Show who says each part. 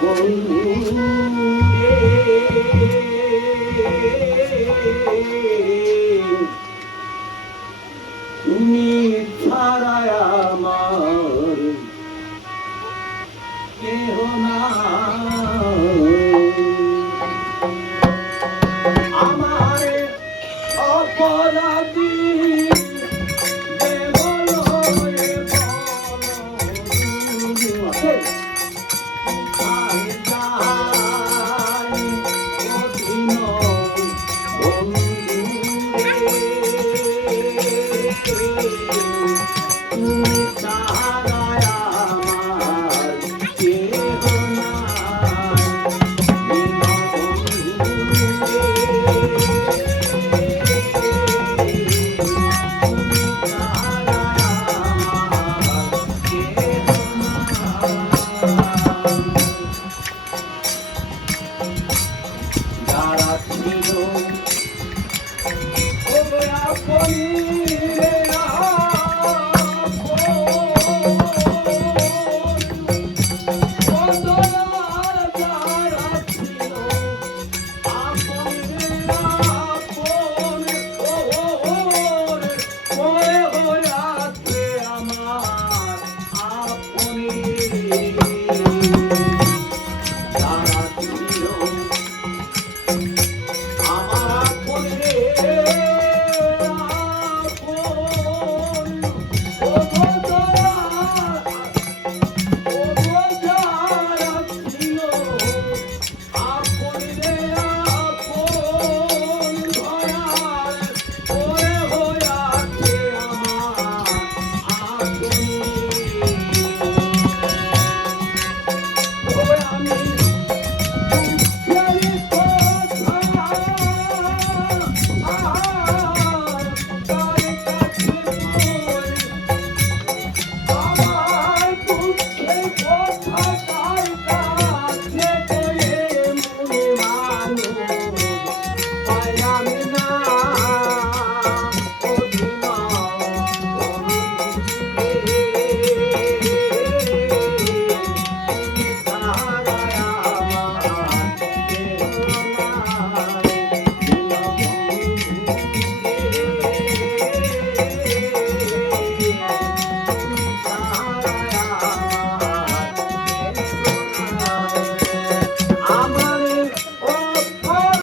Speaker 1: বন্ধু Hey. আপনি